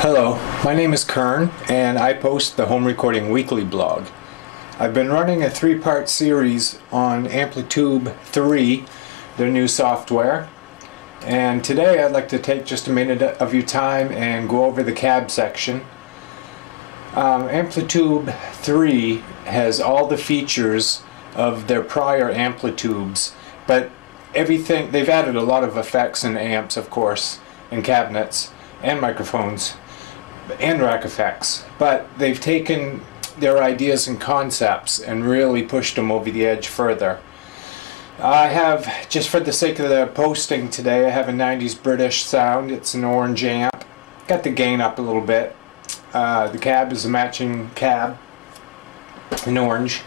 Hello, my name is Kern and I post the Home Recording Weekly blog. I've been running a three-part series on Amplitube3, their new software, and today I'd like to take just a minute of your time and go over the cab section. Amplitube3 has all the features of their prior Amplitubes, but everything, they've added a lot of effects and amps, of course, and cabinets and microphones and rack effects, but they've taken their ideas and concepts and really pushed them over the edge further. I have, just for the sake of the posting today, I have a 90s British sound. It's an orange amp. Got the gain up a little bit. The cab is a matching cab in orange.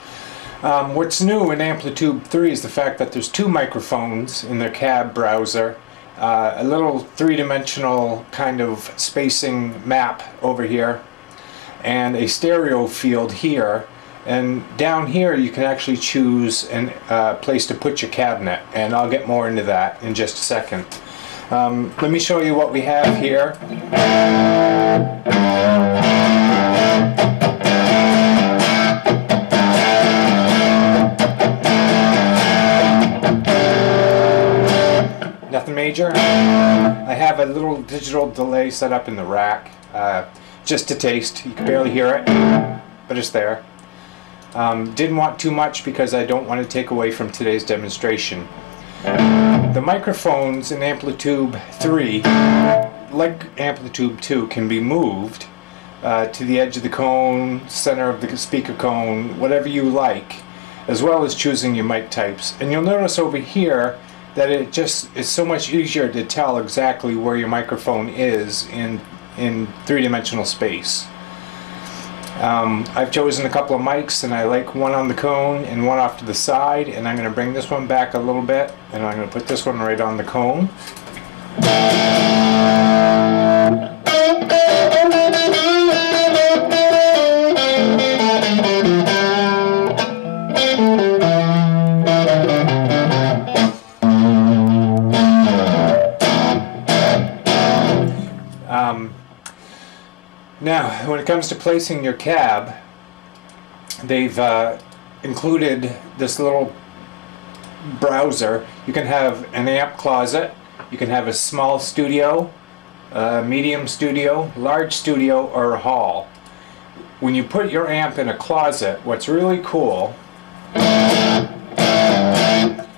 What's new in Amplitube3 is the fact that there's two microphones in their cab browser. A little three-dimensional kind of spacing map over here, and a stereo field here, and down here you can actually choose a place to put your cabinet, and I'll get more into that in just a second. Let me show you what we have here. Nothing major. I have a little digital delay set up in the rack, just to taste. You can barely hear it, but it's there. Didn't want too much because I don't want to take away from today's demonstration. The microphones in Amplitube3, like Amplitube2, can be moved to the edge of the cone, center of the speaker cone, whatever you like, as well as choosing your mic types. And you'll notice over here that it just is so much easier to tell exactly where your microphone is in three-dimensional space. I've chosen a couple of mics, and I like one on the cone and one off to the side, and I'm going to bring this one back a little bit, and I'm going to put this one right on the cone. Now, when it comes to placing your cab, they've included this little browser. You can have an amp closet, you can have a small studio, medium studio, large studio, or a hall. When you put your amp in a closet, what's really cool,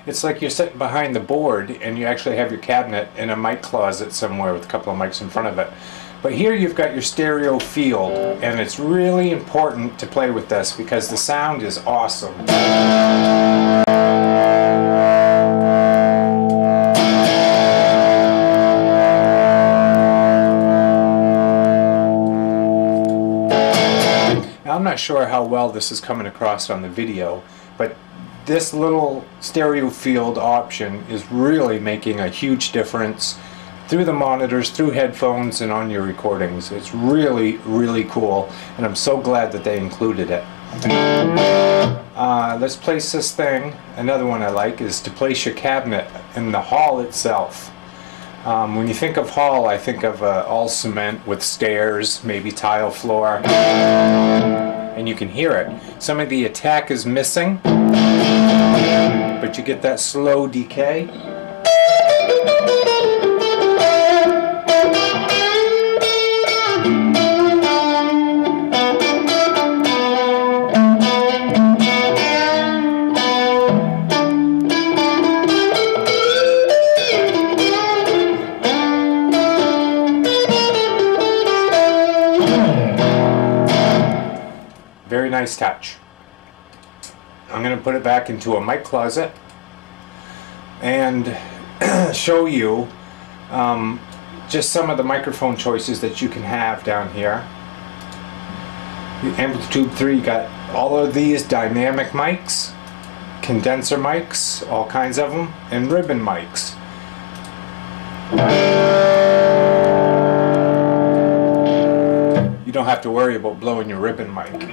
it's like you're sitting behind the board and you actually have your cabinet in a mic closet somewhere with a couple of mics in front of it. But here you've got your stereo field, and it's really important to play with this because the sound is awesome. Now, I'm not sure how well this is coming across on the video, but this little stereo field option is really making a huge difference through the monitors, through headphones, and on your recordings. It's really, really cool, and I'm so glad that they included it. Let's place this thing. Another one I like is to place your cabinet in the hall itself. When you think of hall, I think of all cement with stairs, maybe tile floor, and you can hear it. Some of the attack is missing, but you get that slow decay. Very nice touch. I'm going to put it back into a mic closet and show you just some of the microphone choices that you can have down here. The Amplitube3 got all of these dynamic mics, condenser mics, all kinds of them, and ribbon mics. You don't have to worry about blowing your ribbon mic.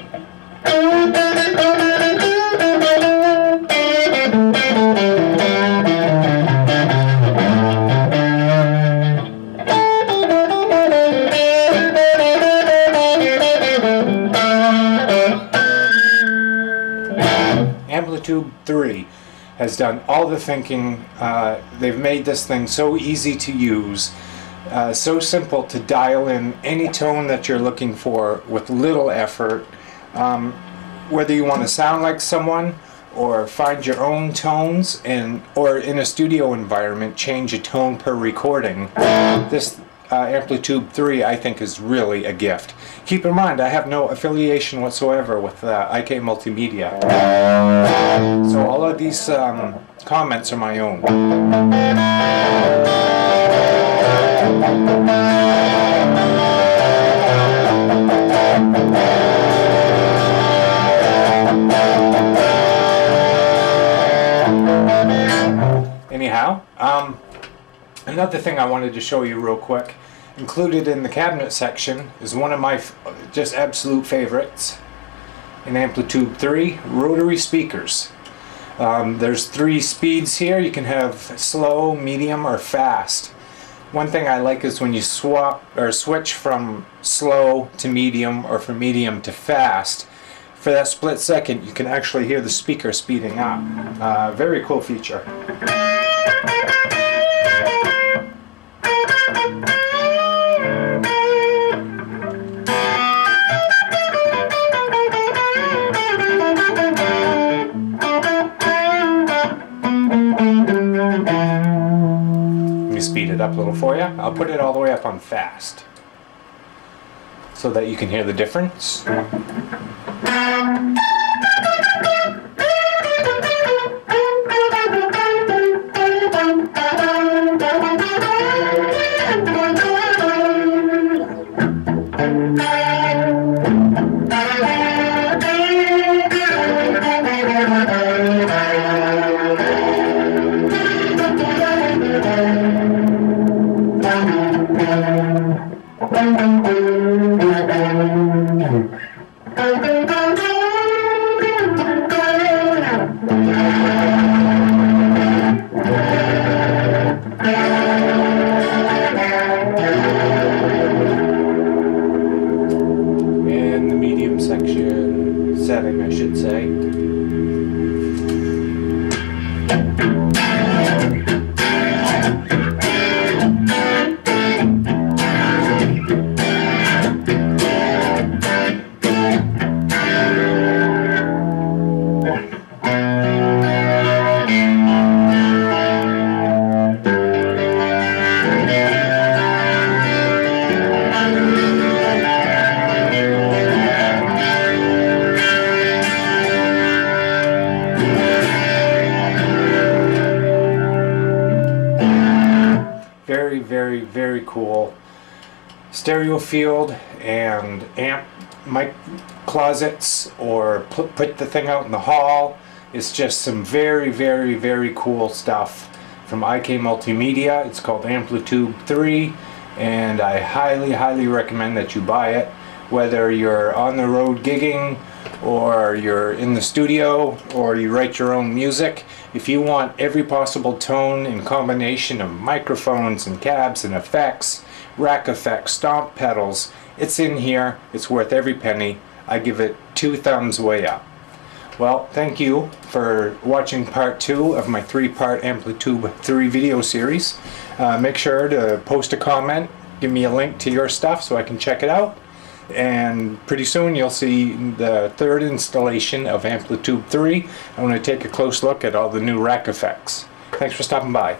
Amplitube3 has done all the thinking. They've made this thing so easy to use, so simple to dial in any tone that you're looking for with little effort. Whether you want to sound like someone or find your own tones, or in a studio environment change a tone per recording, this Amplitube3 I think is really a gift. Keep in mind, I have no affiliation whatsoever with IK Multimedia, so all of these comments are my own. Anyhow, another thing I wanted to show you real quick, included in the cabinet section, is one of my just absolute favorites in Amplitube3, rotary speakers. There's 3 speeds here. You can have slow, medium, or fast. One thing I like is when you swap or switch from slow to medium or from medium to fast. For that split second, you can actually hear the speaker speeding up. Very cool feature. Let me speed it up a little for you. I'll put it all the way up on fast so that you can hear the difference. Setting, I should say. Very cool stereo field and amp mic closets, or put the thing out in the hall. It's just some very cool stuff from IK Multimedia. It's called Amplitube3, and I highly recommend that you buy it, whether you're on the road gigging or you're in the studio or you write your own music. If you want every possible tone and combination of microphones and cabs and effects, rack effects, stomp pedals, it's in here. It's worth every penny. I give it 2 thumbs way up. Well, thank you for watching part 2 of my 3-part Amplitube3 video series. Make sure to post a comment, give me a link to your stuff so I can check it out. And pretty soon you'll see the 3rd installation of Amplitube3. I want to take a close look at all the new rack effects. Thanks for stopping by.